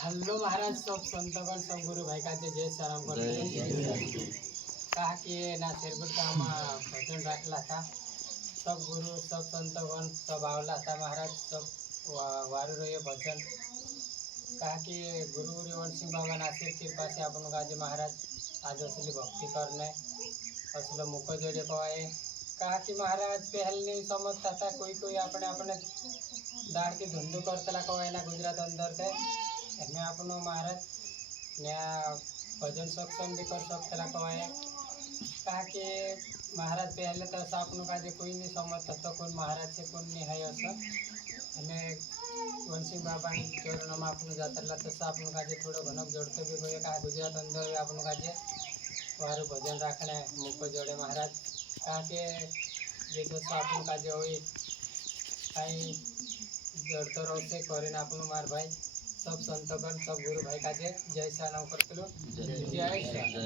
Hello महाराज, सब संतगण सब गुरु भाई का जय सलाम करते कहा कि ना शेरगुट का हम भजन रखला था। सब गुरु सब संतगण सब आवला था महाराज, सब वारू रहे भजन। कहा कि गुरु गुरु सिंह बाबा नासिर कृपा से अपन आज महाराज आज असली भक्ति करने असलो मुको जोड़े कवाए। कहा कि महाराज पहल नहीं समझता था, कोई कोई अपने अपने दाढ़ की धुंधु करतला कवाए ना गुजरात अंदर थे एमे अपनो महाराज न्या भजन सत्संग भी कर सकता कवाए। कहा कि महाराज पहले तो अपनों का जो कोई नहीं समझता तो कौन महाराज से कौन नहीं है असर हमें वंशिंग बाबा चरण में आपने जातरला तसा आपनों का थोड़ा घनक जोड़ते भी गए। कहा गुजरात अंदर भी आपनों का वारू भजन रखने मुको जोड़े महाराज। कहा के जे दोस्तों आपनों का हुई कहीं जोड़ते रहो से करें आपनों मार भाई सब संतगण सब गुरु भाई का जय जय सा नाम करते लो जय सा।